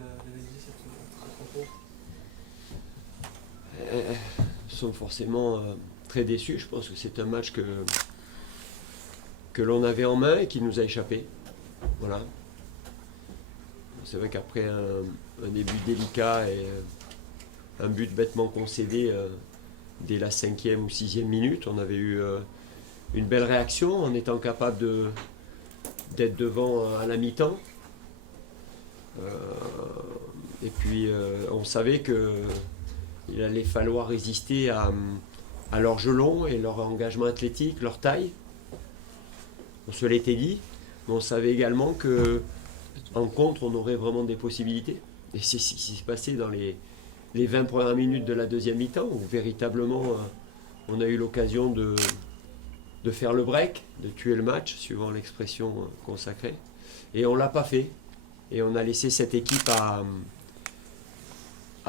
d'analyser cette rencontre? Ils sont forcément très déçus. Je pense que c'est un match que l'on avait en main et qui nous a échappé. Voilà. C'est vrai qu'après un début délicat et un but bêtement concédé dès la 5e ou 6e minute, on avait eu une belle réaction en étant capable d'être devant à la mi-temps. Et puis on savait qu'il allait falloir résister à leur jeu long et leur engagement athlétique, leur taille. On se l'était dit, mais on savait également qu'en contre, on aurait vraiment des possibilités. Et c'est ce qui s'est passé dans les 20 premières minutes de la deuxième mi-temps, où véritablement on a eu l'occasion de faire le break, de tuer le match, suivant l'expression consacrée. Et on ne l'a pas fait. Et on a laissé cette équipe à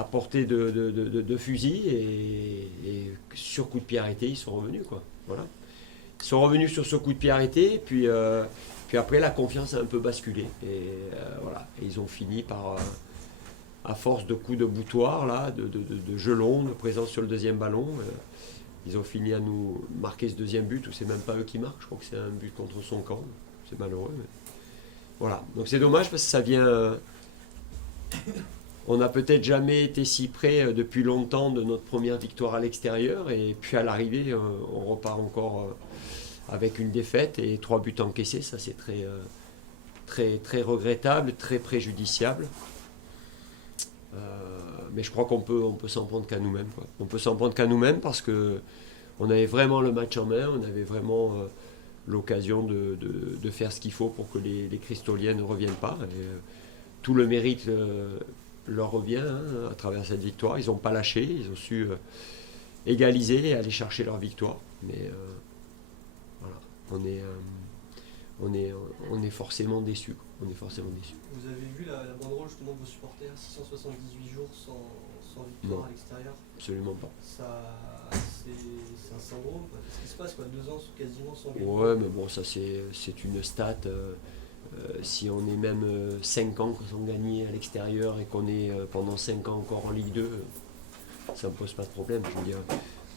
portée de fusil. Et sur coup de pied arrêté, ils sont revenus, quoi. Voilà. Ils sont revenus sur ce coup de pied arrêté, puis après la confiance a un peu basculé. Et voilà. Et ils ont fini par, à force de coups de boutoir, là, de jeu long, de présence sur le deuxième ballon, ils ont fini à nous marquer ce deuxième but, où c'est même pas eux qui marquent, je crois que c'est un but contre son camp. C'est malheureux. Mais... Voilà. Donc c'est dommage parce que ça vient. On n'a peut-être jamais été si près depuis longtemps de notre première victoire à l'extérieur, et puis à l'arrivée, on repart encore avec une défaite et 3 buts encaissés. Ça, c'est très regrettable, très préjudiciable. Mais je crois qu'on peut s'en prendre qu'à nous-mêmes, quoi. On peut s'en prendre qu'à nous-mêmes parce qu'on avait vraiment le match en main, on avait vraiment l'occasion de faire ce qu'il faut pour que les Cristoliens ne reviennent pas. Et, tout le mérite leur revient à travers cette victoire. Ils n'ont pas lâché, ils ont su égaliser et aller chercher leur victoire. Mais voilà, on est forcément déçus. On est forcément déçus. Vous avez vu la banderole justement de vos supporters, 678 jours sans victoire Non, à l'extérieur? Absolument pas. C'est un syndrome. Qu'est-ce qui se passe, quoi? 2 ans quasiment sans gagner? Ouais, mais bon, ça c'est une stat. Si on est même 5 ans sans gagner à l'extérieur et qu'on est pendant 5 ans encore en Ligue 2, ça ne me pose pas de problème. Je veux dire,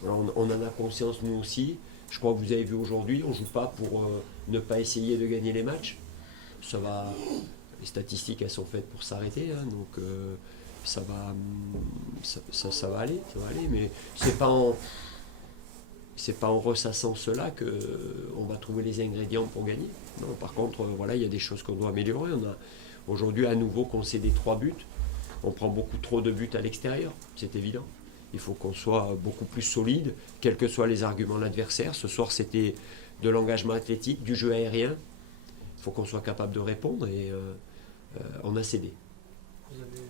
voilà, on en a conscience nous aussi. Je crois que vous avez vu aujourd'hui, on ne joue pas pour ne pas essayer de gagner les matchs. Ça va, les statistiques elles sont faites pour s'arrêter, hein, donc ça va aller, mais c'est pas en ressassant cela qu'on va trouver les ingrédients pour gagner. Non, par contre, voilà, il y a des choses qu'on doit améliorer. On a aujourd'hui à nouveau concédé 3 buts. On prend beaucoup trop de buts à l'extérieur, c'est évident. Il faut qu'on soit beaucoup plus solide, quels que soient les arguments de l'adversaire. Ce soir, c'était de l'engagement athlétique, du jeu aérien. Il faut qu'on soit capable de répondre et on a cédé. Vous avez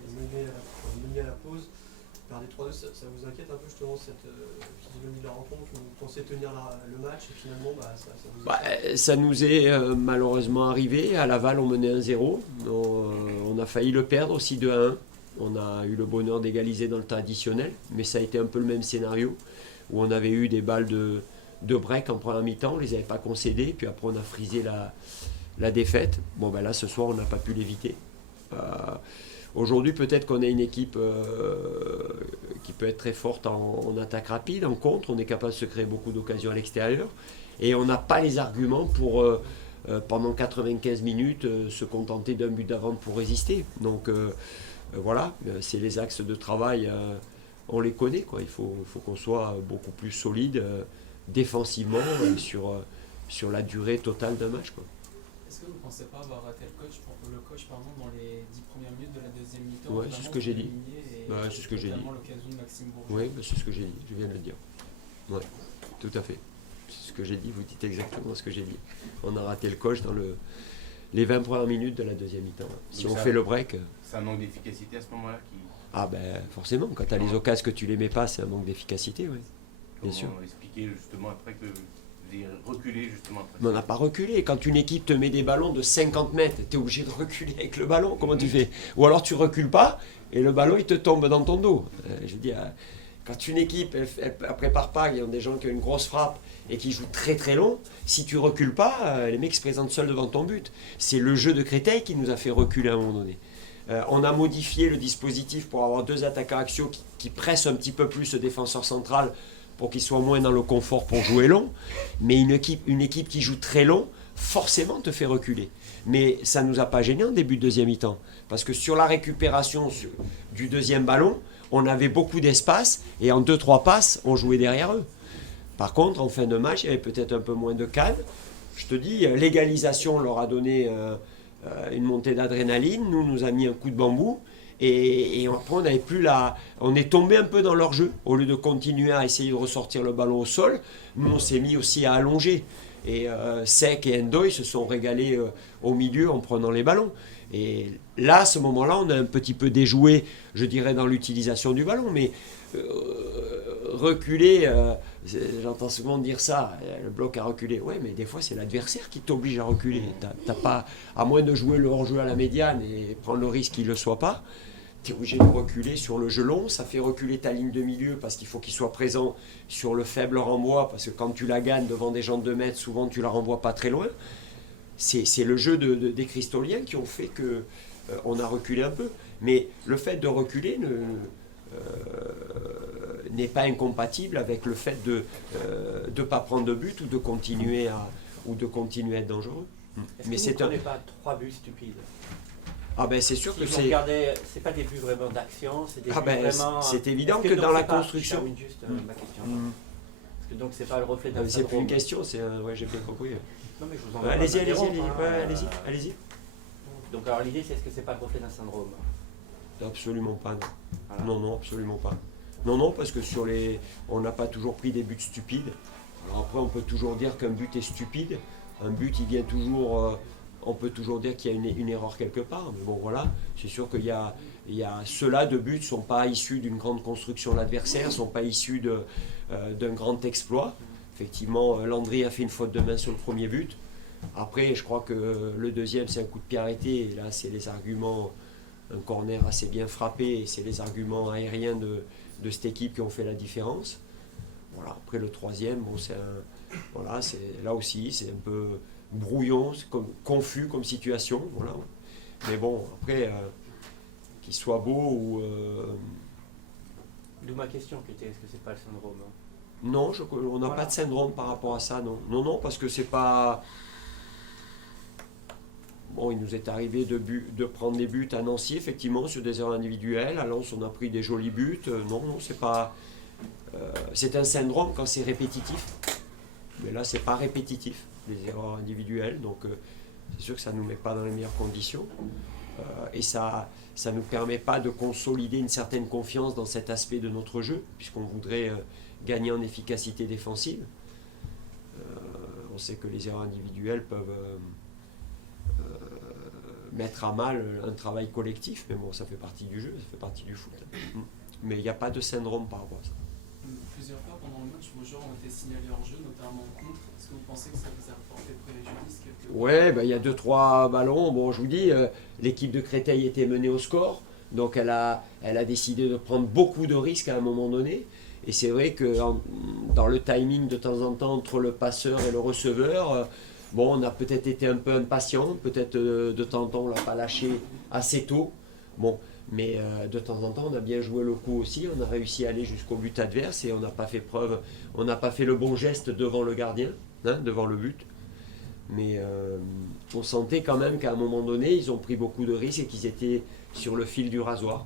mené à la pause, perdez 3-2, ça vous inquiète un peu justement cette physionomie de la rencontre? Vous pensez tenir le match et finalement ça nous est malheureusement arrivé. À Laval, on menait 1-0. On a failli le perdre aussi 2-1. On a eu le bonheur d'égaliser dans le temps additionnel, mais ça a été un peu le même scénario où on avait eu des balles de break en première mi-temps, on ne les avait pas concédées, puis après on a frisé la défaite. Bon ben là ce soir on n'a pas pu l'éviter. Aujourd'hui peut-être qu'on a une équipe qui peut être très forte en attaque rapide, en contre, on est capable de se créer beaucoup d'occasions à l'extérieur et on n'a pas les arguments pour pendant 95 minutes se contenter d'un but d'avance pour résister. Donc voilà, c'est les axes de travail, on les connaît, quoi. Il faut qu'on soit beaucoup plus solide défensivement sur la durée totale d'un match, quoi. Est-ce que vous ne pensez pas avoir raté le coach dans les 10 premières minutes de la deuxième mi-temps? Ouais, c'est ce que j'ai dit. C'est ce que j'ai dit. L'occasion de Maxime Bourgeois. Oui, c'est ce que j'ai dit, je viens de le dire. Ouais, tout à fait. C'est ce que j'ai dit, vous dites exactement ce que j'ai dit. On a raté le coach dans les 20 premières minutes de la deuxième mi-temps. Si on fait le break... C'est un manque d'efficacité à ce moment-là qui... Ah ben forcément, quand tu as les occasions que tu les mets pas, c'est un manque d'efficacité, oui. Bien sûr. Comment expliquer justement après que vous avez reculé justement après? Mais on n'a pas reculé. Quand une équipe te met des ballons de 50 mètres, tu es obligé de reculer avec le ballon. Comment tu fais? Ou alors tu recules pas et le ballon il te tombe dans ton dos. Je veux dire, quand une équipe elle prépare pas, il y a des gens qui ont une grosse frappe et qui jouent très très long, si tu recules pas, les mecs se présentent seuls devant ton but. C'est le jeu de Créteil qui nous a fait reculer à un moment donné. On a modifié le dispositif pour avoir 2 attaquants axiaux qui pressent un petit peu plus le défenseur central pour qu'il soit moins dans le confort pour jouer long. Mais une équipe qui joue très long, forcément te fait reculer. Mais ça ne nous a pas gêné en début de deuxième mi-temps. Parce que sur la récupération du deuxième ballon, on avait beaucoup d'espace et en 2-3 passes, on jouait derrière eux. Par contre, en fin de match, il y avait peut-être un peu moins de calme. Je te dis, l'égalisation leur a donné une montée d'adrénaline, nous a mis un coup de bambou. Et après, on n'avait plus on est tombé un peu dans leur jeu. Au lieu de continuer à essayer de ressortir le ballon au sol, nous, on s'est mis aussi à allonger. Et Sek et Ndoye se sont régalés au milieu en prenant les ballons. Et là, à ce moment-là, on a un petit peu déjoué, je dirais, dans l'utilisation du ballon. Mais reculer, j'entends souvent dire ça, le bloc a reculé. Ouais, mais des fois, c'est l'adversaire qui t'oblige à reculer. T'as pas, à moins de jouer le hors-jeu à la médiane et prendre le risque qu'il ne le soit pas, tu es obligé de reculer sur le jeu long. Ça fait reculer ta ligne de milieu parce qu'il faut qu'il soit présent sur le faible renvoi. Parce que quand tu la gagnes devant des gens de 2 mètres, souvent tu la renvoies pas très loin. C'est le jeu des Cristoliens qui ont fait qu'on a reculé un peu. Mais le fait de reculer n'est pas incompatible avec le fait de ne pas prendre de but ou de continuer à être dangereux. Mais c'est pas 3 buts stupides. Ah ben c'est sûr que c'est... C'est pas des buts vraiment d'action, c'est des buts vraiment... C'est évident que dans la construction... Je termine juste ma question. Parce que donc c'est pas le reflet d'un syndrome. C'est plus une question, c'est... Ouais, j'ai bien compris. Non mais je vous en Allez-y. Donc alors l'idée c'est, est-ce que c'est pas le reflet d'un syndrome? Absolument pas, non. Voilà. Non, absolument pas. Non, parce que on n'a pas toujours pris des buts stupides. Alors après, on peut toujours dire qu'un but est stupide. Un but, il vient toujours... on peut toujours dire qu'il y a une erreur quelque part. Mais bon, voilà, c'est sûr qu'il y a ceux-là de buts ne sont pas issus d'une grande construction de l'adversaire, ne sont pas issus d'un grand exploit. Effectivement, Landry a fait une faute de main sur le premier but. Après, je crois que le deuxième, c'est un coup de pied arrêté. Et là, c'est les arguments, un corner assez bien frappé. Et c'est les arguments aériens de cette équipe qui ont fait la différence. Voilà. Après, le troisième, bon, là aussi, c'est un peu brouillon, c'est confus comme situation. Voilà. Mais bon, après, qu'il soit beau ou... D'où ma question qui était, est-ce que c'est pas le syndrome? Non, on n'a pas de syndrome par rapport à ça, non. Non, parce que c'est pas... Bon, il nous est arrivé de prendre des buts à Nancy, effectivement, sur des erreurs individuelles. À Lens, on a pris des jolis buts. Non, c'est pas... c'est un syndrome quand c'est répétitif. Mais là, c'est pas répétitif, les erreurs individuelles. Donc, c'est sûr que ça ne nous met pas dans les meilleures conditions. Et ça ne nous permet pas de consolider une certaine confiance dans cet aspect de notre jeu, puisqu'on voudrait gagner en efficacité défensive. On sait que les erreurs individuelles peuvent mettre à mal un travail collectif, mais bon, ça fait partie du jeu, ça fait partie du foot. Mais il n'y a pas de syndrome par rapport à ça. Plusieurs fois pendant le match, vos joueurs ont été signalés hors jeu, notamment en contre. Est-ce que vous pensez que ça vous a porté préjudice? Ouais, il y a 2-3 ballons. Bon, je vous dis, l'équipe de Créteil était menée au score, donc elle a décidé de prendre beaucoup de risques à un moment donné. Et c'est vrai que dans le timing de temps en temps entre le passeur et le receveur, bon, on a peut-être été un peu impatient, peut-être de temps en temps on ne l'a pas lâché assez tôt. Bon, mais de temps en temps on a bien joué le coup aussi, on a réussi à aller jusqu'au but adverse et on n'a pas fait le bon geste devant le gardien, devant le but. Mais on sentait quand même qu'à un moment donné, ils ont pris beaucoup de risques et qu'ils étaient sur le fil du rasoir.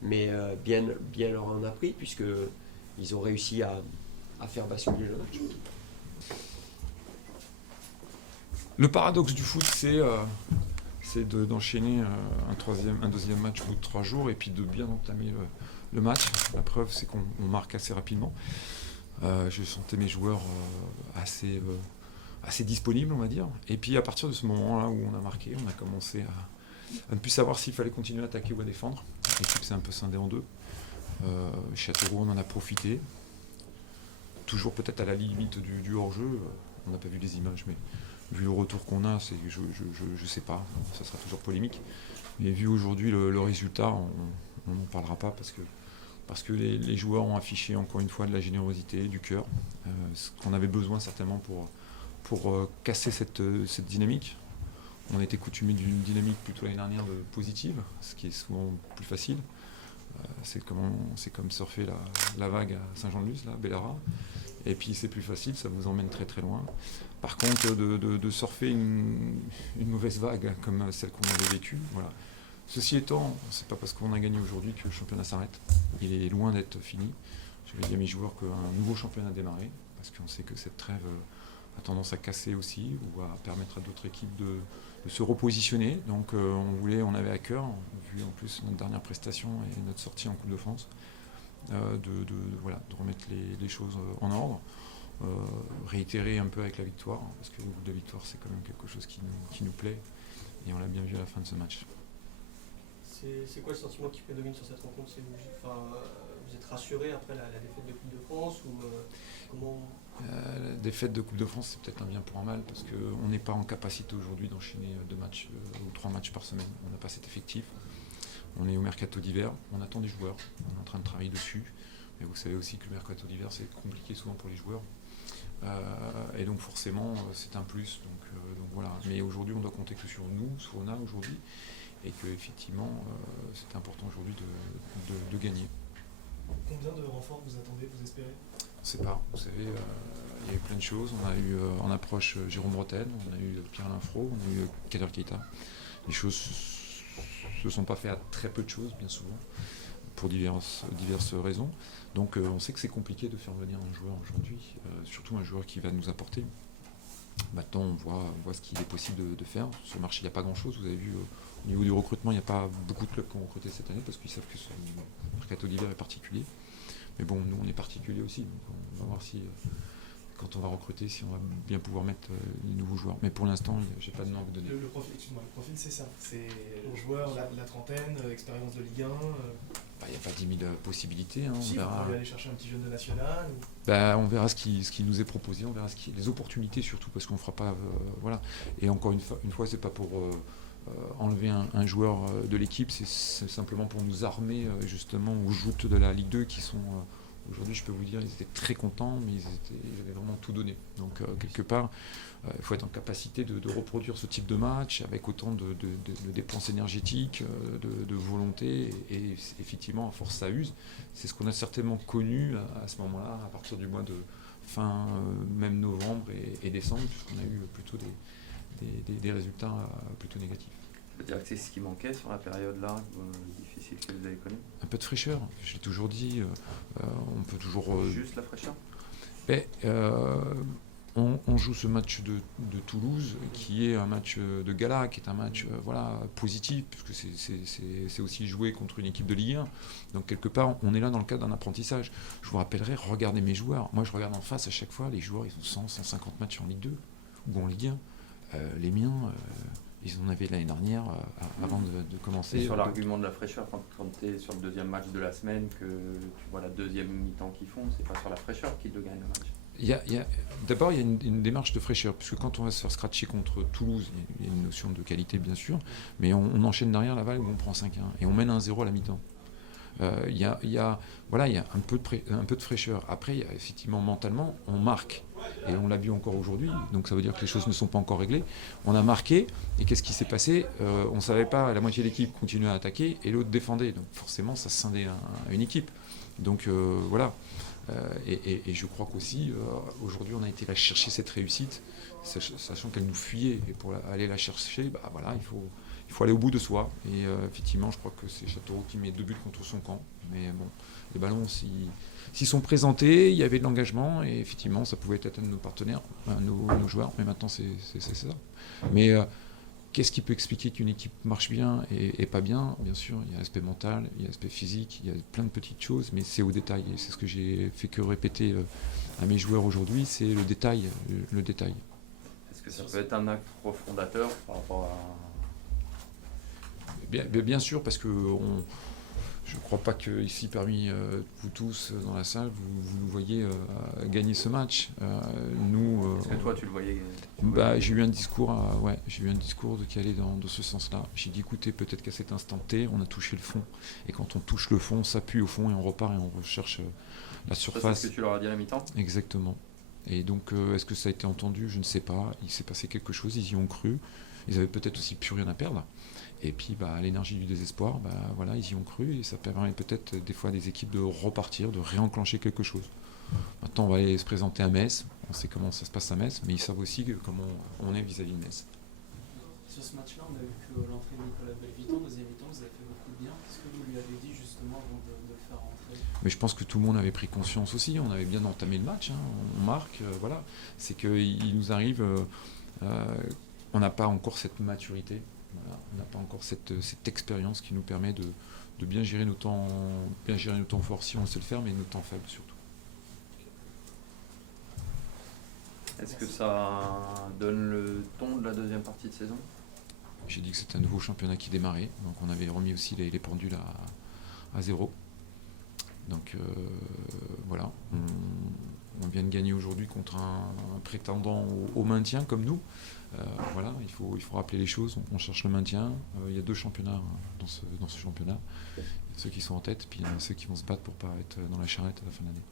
Mais bien leur en a pris, puisqu'ils ont réussi à faire basculer le match. Le paradoxe du foot, c'est d'enchaîner un deuxième match au bout de 3 jours et puis de bien entamer le match. La preuve, c'est qu'on marque assez rapidement. Je sentais mes joueurs assez disponible, on va dire. Et puis à partir de ce moment-là où on a marqué, on a commencé à ne plus savoir s'il fallait continuer à attaquer ou à défendre. L'équipe s'est un peu scindée en deux. Châteauroux, on en a profité. Toujours peut-être à la limite du hors-jeu. On n'a pas vu les images, mais vu le retour qu'on a, je sais pas, ça sera toujours polémique. Mais vu aujourd'hui le résultat, on n'en parlera pas parce que les joueurs ont affiché encore une fois de la générosité, du cœur, ce qu'on avait besoin certainement pour casser cette dynamique. On était coutumé d'une dynamique plutôt l'année dernière positive, ce qui est souvent plus facile. C'est comme surfer la vague à Saint-Jean-de-Luz, là, Bellara. Et puis c'est plus facile, ça vous emmène très très loin. Par contre, de surfer une mauvaise vague comme celle qu'on avait vécue, voilà. Ceci étant, c'est pas parce qu'on a gagné aujourd'hui que le championnat s'arrête. Il est loin d'être fini. Je vais dire à mes joueurs qu'un nouveau championnat a démarré, parce qu'on sait que cette trêve a tendance à casser aussi, ou à permettre à d'autres équipes de se repositionner. Donc on avait à cœur, vu en plus notre dernière prestation et notre sortie en Coupe de France, de remettre les choses en ordre. Réitérer un peu avec la victoire, parce que le goût de la victoire c'est quand même quelque chose qui nous plaît, et on l'a bien vu à la fin de ce match. C'est quoi le sentiment qui prédomine sur cette rencontre? Vous êtes rassuré après la défaite de Coupe de France ou comment? La défaite de Coupe de France, c'est peut-être un bien pour un mal, parce qu'on n'est pas en capacité aujourd'hui d'enchaîner 2 matchs ou 3 matchs par semaine. On n'a pas cet effectif. On est au mercato d'hiver, on attend des joueurs, on est en train de travailler dessus. Mais vous savez aussi que le mercato d'hiver, c'est compliqué souvent pour les joueurs. Et donc forcément, c'est un plus. Donc voilà. Mais aujourd'hui, on doit compter que sur nous, sur ONA aujourd'hui, et qu'effectivement, c'est important aujourd'hui de gagner. Combien de renforts vous attendez, vous espérez? On ne sait pas. Vous savez, il y a eu plein de choses. On a eu en approche Jérôme Bretel, on a eu Pierre Linfro, on a eu Kader Keita. Les choses se sont pas faites à très peu de choses, bien souvent, pour diverses raisons. Donc on sait que c'est compliqué de faire venir un joueur aujourd'hui, surtout un joueur qui va nous apporter. Maintenant, on voit ce qu'il est possible de faire. Sur le marché, il n'y a pas grand-chose. Vous avez vu, au niveau du recrutement, il n'y a pas beaucoup de clubs qui ont recruté cette année parce qu'ils savent que ce mercato d'hiver est particulier. Mais bon, nous, on est particulier aussi. Donc on va voir si, quand on va recruter, si on va bien pouvoir mettre les nouveaux joueurs. Mais pour l'instant, je n'ai pas de nom à vous donner. Le profil, c'est ça. C'est le joueur, la trentaine, expérience de Ligue 1. Il n'y a pas 10 000 possibilités. On Si, verra. vous pouvez aller chercher un petit jeune de national. On verra ce qui nous est proposé, on verra les opportunités surtout, parce qu'on ne fera pas. Voilà. Et encore une fois, c'est pas pour enlever un joueur de l'équipe, c'est simplement pour nous armer justement aux joutes de la Ligue 2 qui sont. Aujourd'hui, je peux vous dire, ils étaient très contents, mais ils avaient vraiment tout donné. Donc, quelque part, il faut être en capacité de reproduire ce type de match avec autant de dépenses énergétiques, de volonté. Et effectivement, à force, ça use. C'est ce qu'on a certainement connu à ce moment-là, à partir du mois de fin, même novembre et décembre, puisqu'on a eu plutôt des résultats plutôt négatifs. Ça veut dire que c'est ce qui manquait sur la période-là, difficile que vous avez connue? Un peu de fraîcheur, je l'ai toujours dit. On peut toujours. Juste la fraîcheur? On joue ce match de Toulouse, qui est un match de gala, qui est un match positif, puisque c'est aussi jouer contre une équipe de Ligue 1. Donc quelque part, on est là dans le cadre d'un apprentissage. Je vous rappellerai, regardez mes joueurs. Moi, je regarde en face à chaque fois, les joueurs, ils ont 100, 150 matchs en Ligue 2 ou en Ligue 1. Les miens, ils en avaient l'année dernière, avant de commencer. Et sur l'argument de la fraîcheur, quand tu es sur le deuxième match de la semaine, que tu vois la deuxième mi-temps qu'ils font, c'est pas sur la fraîcheur qu'ils gagnent le match. D'abord, il y a une démarche de fraîcheur, puisque quand on va se faire scratcher contre Toulouse, il y a une notion de qualité bien sûr, mais on enchaîne derrière Laval où on prend 5-1 et on mène 1-0 à la mi-temps. Il y a un peu de fraîcheur. Après, effectivement, mentalement, on marque. Et on l'a vu encore aujourd'hui, donc ça veut dire que les choses ne sont pas encore réglées. On a marqué, et qu'est-ce qui s'est passé? On ne savait pas, la moitié de l'équipe continuait à attaquer, et l'autre défendait. Donc forcément, ça scindait une équipe. Donc voilà. Et je crois qu'aussi, aujourd'hui, on a été là chercher cette réussite, sachant qu'elle nous fuyait. Et pour aller la chercher, il faut aller au bout de soi. Et effectivement, je crois que c'est Châteauroux qui met 2 buts contre son camp. Mais bon, les ballons, s'ils sont présentés, il y avait de l'engagement. Et effectivement, ça pouvait être un de nos partenaires, nos joueurs. Mais maintenant, c'est ça. Mais qu'est-ce qui peut expliquer qu'une équipe marche bien et pas bien? Bien sûr, il y a l'aspect mental, il y a l'aspect physique, il y a plein de petites choses, mais c'est au détail. Et c'est ce que j'ai fait que répéter à mes joueurs aujourd'hui, c'est le détail. Le détail. Est-ce que ça peut être un acte refondateur par rapport à... Bien sûr, parce que je ne crois pas qu'ici, parmi vous tous dans la salle, vous nous voyez gagner ce match. Est-ce que toi, tu le voyais j'ai eu un discours, qui allait dans ce sens-là. J'ai dit, écoutez, peut-être qu'à cet instant T, on a touché le fond. Et quand on touche le fond, on s'appuie au fond et on repart et on recherche la surface. C'est ce que tu leur as dit à la mi-temps? Exactement. Et donc, est-ce que ça a été entendu? Je ne sais pas. Il s'est passé quelque chose, ils y ont cru. ils avaient peut-être aussi plus rien à perdre. Et puis l'énergie du désespoir, voilà, ils y ont cru et ça permet peut-être des fois à des équipes de repartir, de réenclencher quelque chose. Maintenant, on va aller se présenter à Metz. On sait comment ça se passe à Metz, mais ils savent aussi comment on est vis-à-vis de Metz. Sur ce match-là, on a vu que l'entrée de Nicolas Belleviton, deuxième mi-temps, vous avez fait beaucoup de bien. Est-ce que vous lui avez dit justement avant de le faire rentrer? Mais je pense que tout le monde avait pris conscience aussi. On avait bien entamé le match. On marque, voilà. C'est qu'il nous arrive, on n'a pas encore cette maturité. Voilà. On n'a pas encore cette expérience qui nous permet de bien gérer nos temps forts si on sait le faire, mais nos temps faibles surtout. Est-ce que ça donne le ton de la deuxième partie de saison? J'ai dit que c'était un nouveau championnat qui démarrait, donc on avait remis aussi les pendules à zéro. Donc voilà, on vient de gagner aujourd'hui contre un prétendant au maintien comme nous. Voilà, il faut rappeler les choses, on cherche le maintien. Il y a 2 championnats dans ce championnat. Il y a ceux qui sont en tête, puis il y en a ceux qui vont se battre pour ne pas être dans la charrette à la fin de l'année.